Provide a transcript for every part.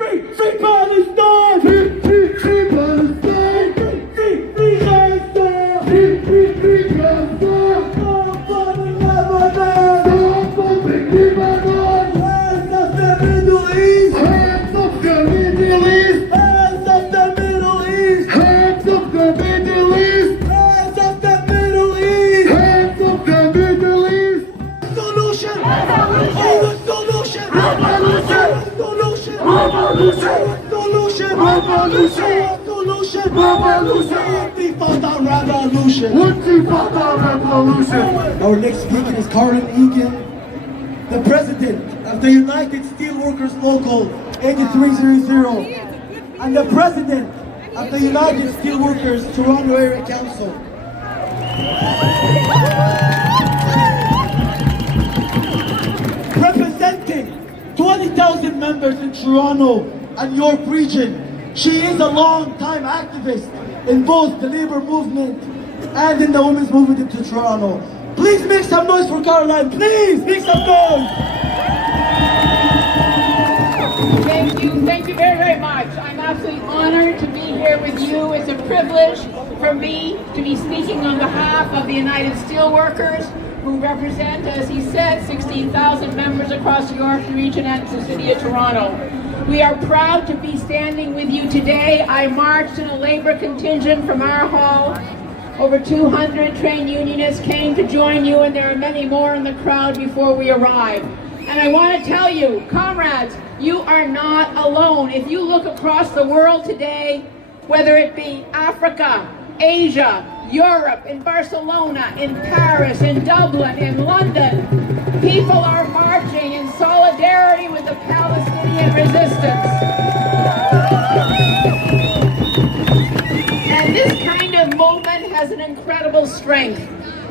free, free Palestine! Free, free, free Palestine! Free, free, free Gaza! Free, free, free Gaza! Stop bombing Lebanon! Stop bombing Lebanon! Hands of the Middle East! Hands of the Middle East! Hands of the Middle East! Hands of the Middle East! Hands of the Middle East! Hands of the Middle East! Solution! Oh, the solution! Revolution! Solution! Revolution! Solution! Revolution! Solution! Revolution! Intifada revolution! Intifada revolution! Our next speaker is Carolyn Egan, the president of the United Steelworkers Local 8300 and the president of the United Steelworkers Toronto Area Council. Representing 20,000 members in Toronto and York region, she is a long-time activist in both the labour movement and in the women's movement into Toronto. Please make some noise for Caroline. Please make some noise. Thank you very, very much. I'm absolutely honored to be here with you. It's a privilege for me to be speaking on behalf of the United Steelworkers, who represent, as he said, 16,000 members across the York region and the city of Toronto. We are proud to be standing with you today. I marched in a labor contingent from our hall. Over 200 trade unionists came to join you, and there are many more in the crowd before we arrive. And I want to tell you, comrades, you are not alone. If you look across the world today, whether it be Africa, Asia, Europe, in Barcelona, in Paris, in Dublin, in London, people are marching in solidarity with the Palestinian resistance. And this kind of movement has an incredible strength.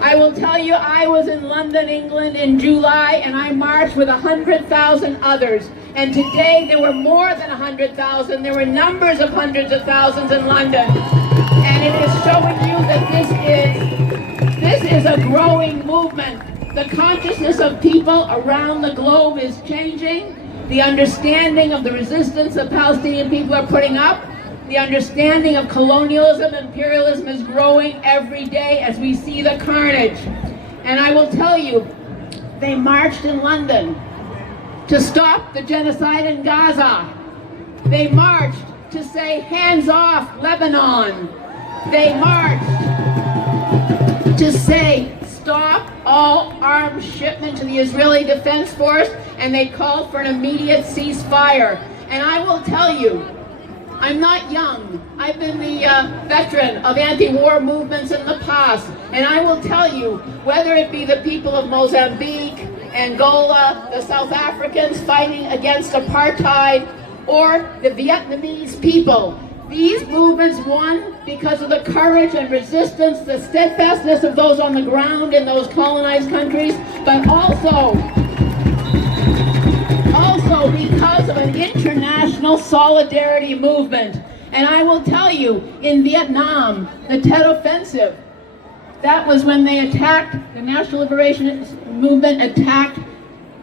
I will tell you, I was in London, England in July, and I marched with 100,000 others. And today there were more than 100,000. There were numbers of hundreds of thousands in London. And it is showing you that this is a growing movement. The consciousness of people around the globe is changing. The understanding of the resistance the Palestinian people are putting up, the understanding of colonialism, imperialism is growing every day as we see the carnage. And I will tell you, they marched in London to stop the genocide in Gaza. They marched to say, hands off Lebanon. They marched to say, stop all arms shipment to the Israeli Defense Force, and they called for an immediate ceasefire. And I will tell you, I'm not young. I've been the veteran of anti-war movements in the past, and I will tell you, whether it be the people of Mozambique, Angola, the South Africans fighting against apartheid, or the Vietnamese people, these movements won because of the courage and resistance, the steadfastness of those on the ground in those colonized countries, but also because of an international solidarity movement. And I will tell you, in Vietnam, the Tet Offensive, that was when they attacked, the National Liberation Movement attacked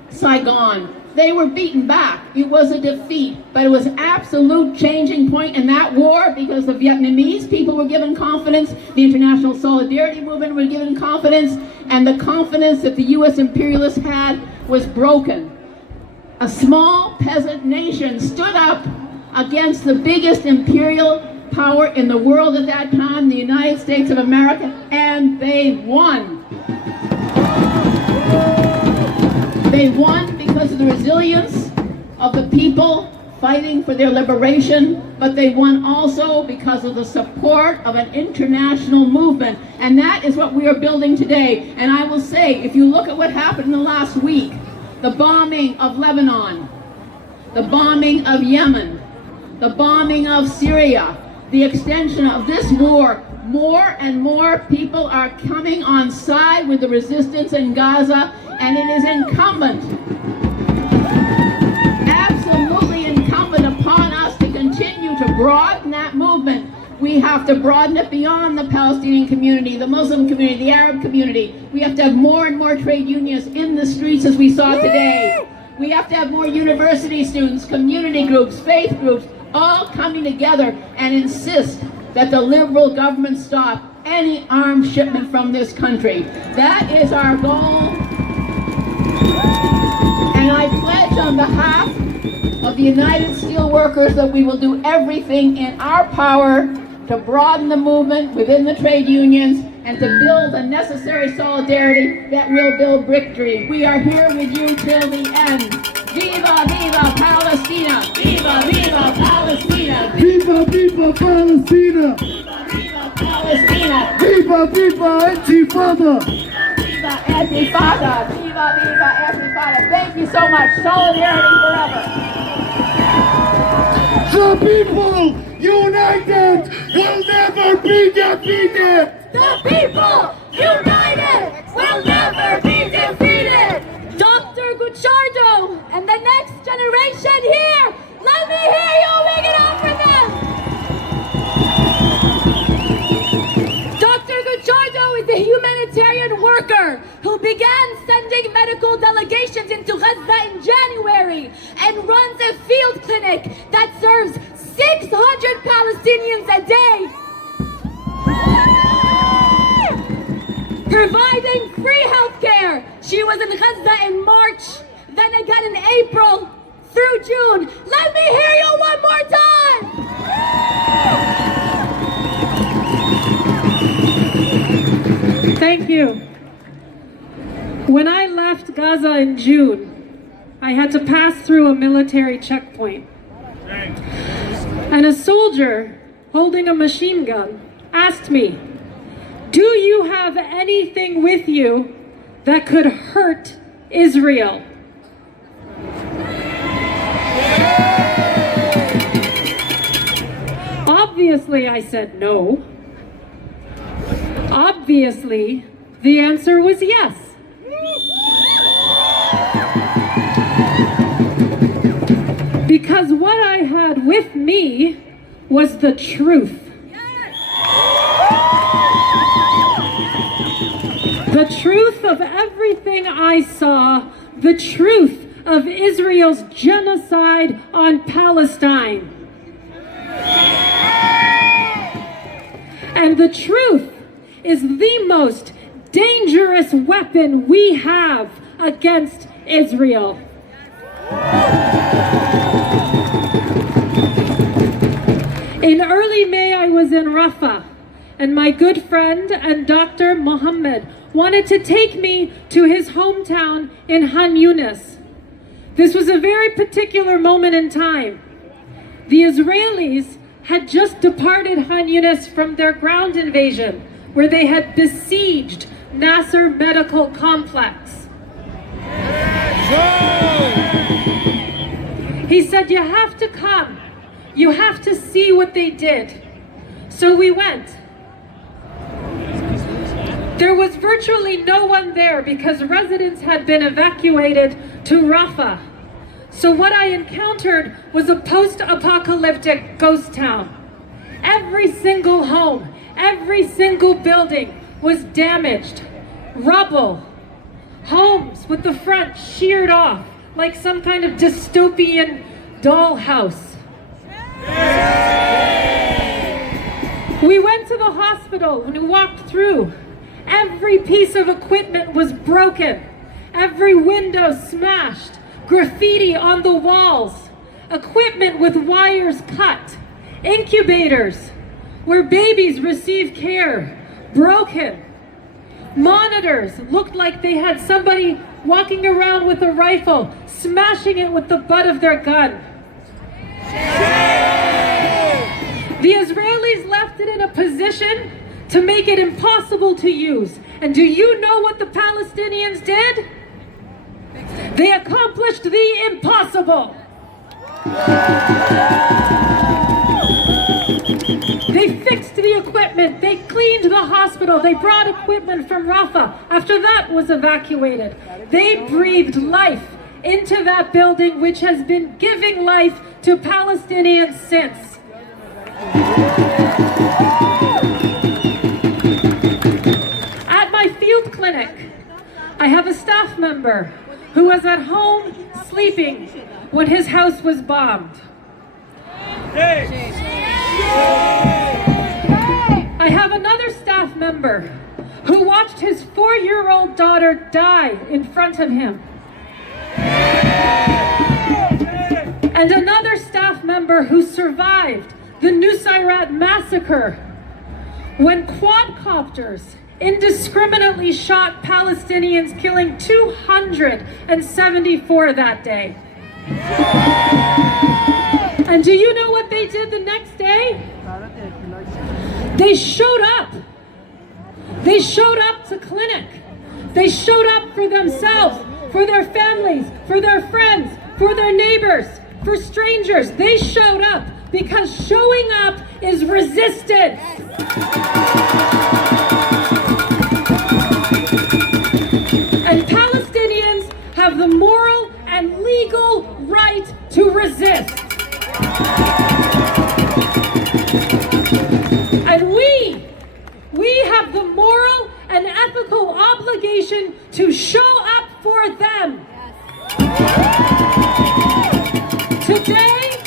Saigon. They were beaten back. It was a defeat, but it was an absolute changing point in that war because the Vietnamese people were given confidence, the international solidarity movement was given confidence, and the confidence that the U.S. imperialists had was broken. A small peasant nation stood up against the biggest imperial power in the world at that time, the United States of America, and they won. They won because of the resilience of the people fighting for their liberation, but they won also because of the support of an international movement. And that is what we are building today. And I will say, if you look at what happened in the last week, the bombing of Lebanon, the bombing of Yemen, the bombing of Syria, the extension of this war, more and more people are coming on side with the resistance in Gaza, and it is incumbent, absolutely incumbent upon us to continue to broaden that movement. We have to broaden it beyond the Palestinian community, the Muslim community, the Arab community. We have to have more and more trade unions in the streets as we saw today. We have to have more university students, community groups, faith groups, all coming together and insist that the liberal government stop any arms shipment from this country. That is our goal. And I pledge on behalf of the United Steelworkers that we will do everything in our power to broaden the movement within the trade unions and to build the necessary solidarity that will build victory. We are here with you till the end. Viva, viva Palestina! Viva, viva Palestina! Viva, viva Palestina! Viva, viva Palestina! Viva, viva Intifada! Viva Intifada! Viva, viva Intifada! Thank you so much. Solidarity forever. The people united will never be defeated! The people united will never be defeated! Dr. Gucciardo and the next generation here, let me hear you make it up for them! Dr. Gucciardo is a humanitarian worker who began sending medical delegations into Gaza in January and runs a field clinic that serves 600 Palestinians a day. Providing free healthcare. She was in Gaza in March, then again in April through June. Let me hear you one more time! Thank you. When I left Gaza in June, I had to pass through a military checkpoint. And a soldier holding a machine gun asked me, "Do you have anything with you that could hurt Israel?" Obviously, I said no. Obviously, the answer was yes. Because what I had with me was the truth. The truth of everything I saw, the truth of Israel's genocide on Palestine. And the truth is the most dangerous weapon we have against Israel. In early May, I was in Rafah, and my good friend and Dr. Mohammed wanted to take me to his hometown in Han Yunis. This was a very particular moment in time. The Israelis had just departed Han Yunis from their ground invasion, where they had besieged Nasser Medical Complex. He said, "You have to come. You have to see what they did." So we went. There was virtually no one there because residents had been evacuated to Rafah. So what I encountered was a post-apocalyptic ghost town. Every single home, every single building was damaged. Rubble. Homes with the front sheared off like some kind of dystopian dollhouse. We went to the hospital and we walked through. Every piece of equipment was broken. Every window smashed. Graffiti on the walls. Equipment with wires cut. Incubators where babies receive care. Broken. Monitors looked like they had somebody walking around with a rifle, smashing it with the butt of their gun. The Israelis left it in a position to make it impossible to use. And do you know what the Palestinians did? They accomplished the impossible. They fixed the equipment, they cleaned the hospital, they brought equipment from Rafah. After that was evacuated, they breathed life into that building, which has been giving life to Palestinians since. At my field clinic, I have a staff member who was at home sleeping when his house was bombed. I have another staff member who watched his 4-year-old daughter die in front of him. And another staff member who survived the Nusayrat massacre when quadcopters indiscriminately shot Palestinians, killing 274 that day. And do you know what they did the next day? They showed up. They showed up to clinic. They showed up for themselves, for their families, for their friends, for their neighbors, for strangers. They showed up because showing up is resistance. And Palestinians have the moral and legal right to resist. And we have the moral and ethical obligation to show up for them. Today,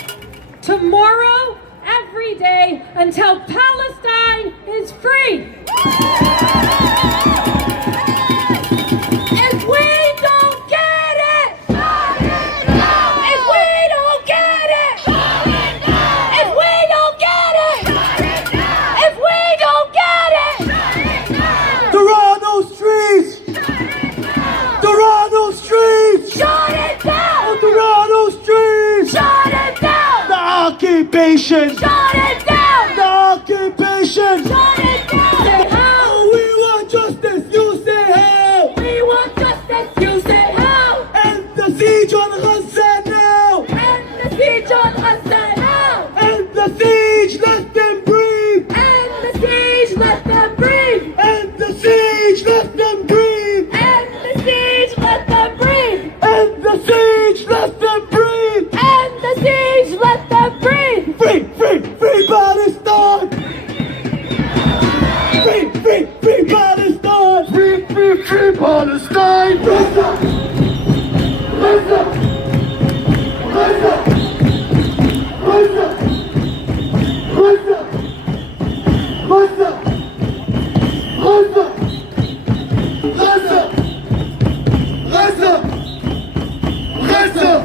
tomorrow, every day, until Palestine is free. If we don't get it, if we don't get it, if we don't get it, if we don't get it, There are no streets! There are no streets! shut it down! There are no streets! Shut it down! The occupation! Shut it down! The occupation! Shut it down! Say how! We want justice, you say how! We want justice, you say how! End the siege on Gaza now! End the siege on Gaza now! End the siege, let them breathe! End the siege, let them breathe! End the siege, let them breathe! End the siege, let them breathe! End the siege, let them breathe! End the siege, let them breathe! Free, free, free Palestine! Free, free, free Palestine! Free, free, free Palestine! Gaza! Gaza! Gaza! Gaza! Gaza! Gaza! Gaza! Gaza! Gaza! Gaza!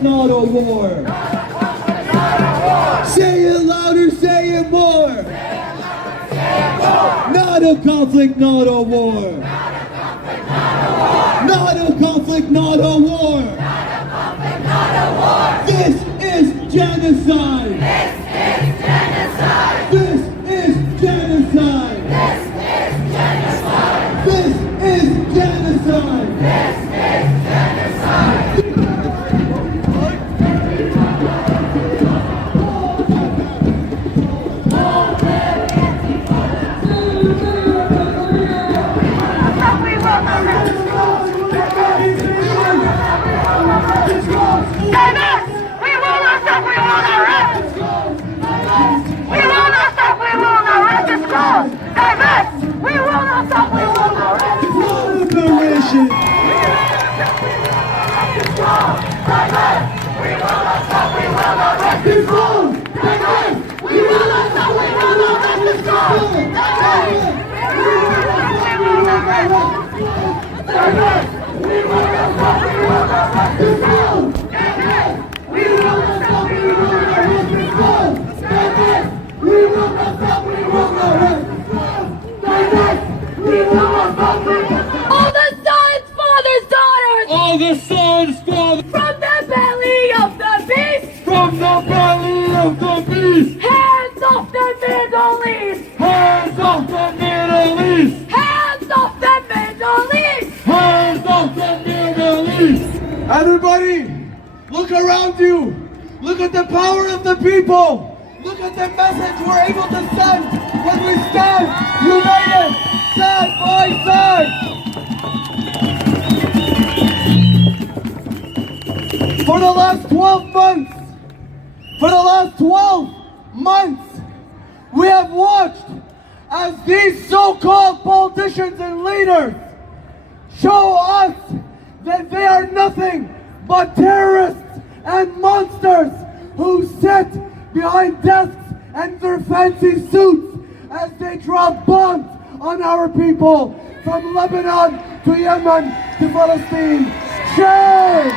Not a war. Say it louder, say it more. Not a conflict, not a war. Not a conflict, not a war. This is genocide. This is genocide. This is genocide. This is genocide. This is genocide. We will not dispossession. All the sons, fathers, daughters, All the sons, fathers, from the belly of the beast, from the belly of the beast. hands off the Middle East, Hands off the Middle East! hands off the Middle East. Hands off the Middle East! Everybody, look around you. Look at the power of the people. Look at the message we're able to send when we stand united, side by side. For the last 12 months, we have watched as these so-called politicians and leaders show us that they are nothing but terrorists and monsters who sit behind desks and their fancy suits as they drop bombs on our people from Lebanon to Yemen to Palestine. Shame!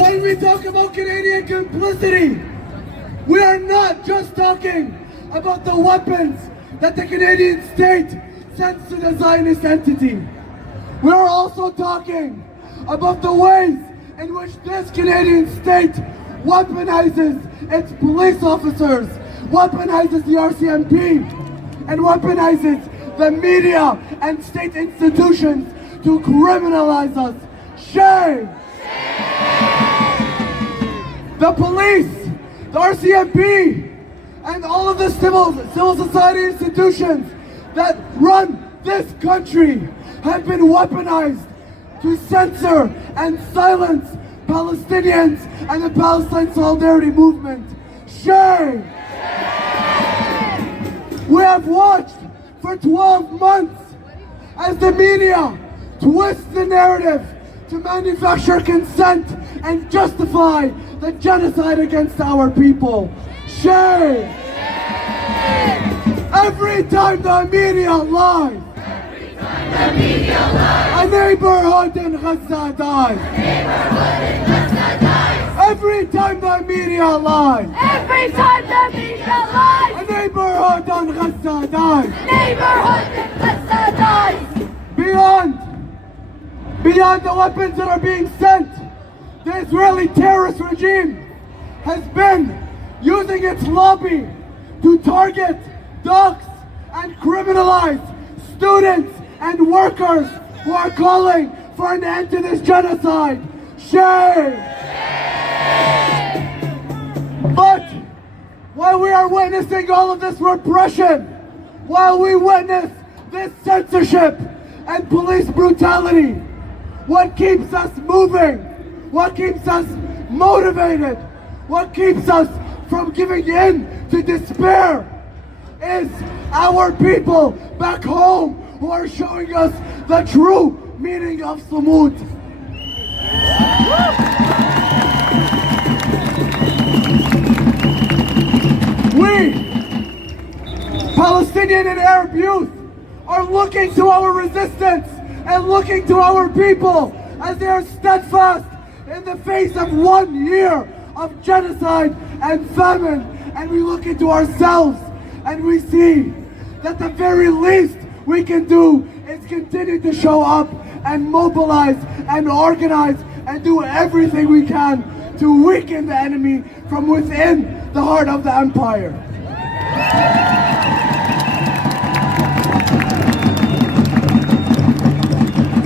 When we talk about Canadian complicity, we are not just talking about the weapons that the Canadian state sends to the Zionist entity. We are also talking about the ways in which this Canadian state weaponizes its police officers, weaponizes the RCMP, and weaponizes the media and state institutions to criminalize us. Shame! The police, the RCMP, and all of the civil society institutions that run this country have been weaponized to censor and silence Palestinians and the Palestine Solidarity Movement. Shame! We have watched for 12 months as the media twists the narrative to manufacture consent and justify the genocide against our people. Shame! Every time the media lies, a neighborhood in Gaza dies. Every time the media lies, Every time the media lies, a neighborhood in Gaza dies. neighborhood in Gaza dies. Beyond the weapons that are being sent, the Israeli terrorist regime has been using its lobby to target, dox, and criminalize students and workers who are calling for an end to this genocide. Shame! But while we are witnessing all of this repression, while we witness this censorship and police brutality, what keeps us moving, what keeps us motivated, what keeps us from giving in to despair is our people back home who are showing us the true meaning of Samut. We, Palestinian and Arab youth, are looking to our resistance and looking to our people as they are steadfast in the face of 1 year of genocide and famine. And we look into ourselves and we see that the very least we can do is continue to show up and mobilize and organize and do everything we can to weaken the enemy from within the heart of the empire.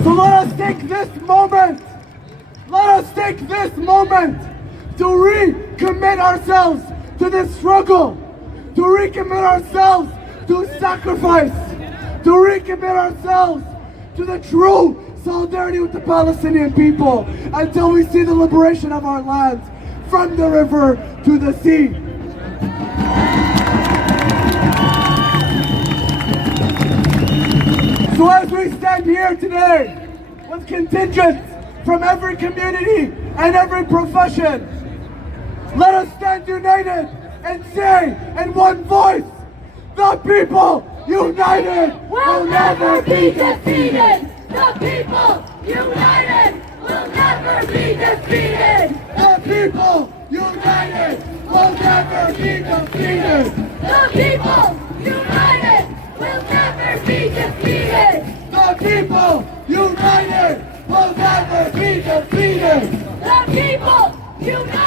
So let us take this moment to recommit ourselves to this struggle, to recommit ourselves to sacrifice, to recommit ourselves to the true solidarity with the Palestinian people until we see the liberation of our lands from the river to the sea. So as we stand here today with contingents from every community and every profession, let us stand united and say in one voice, the people united will never be defeated. The people united will never be defeated. The people united will never be defeated. The people united will never be defeated. The people united will never be defeated. The people united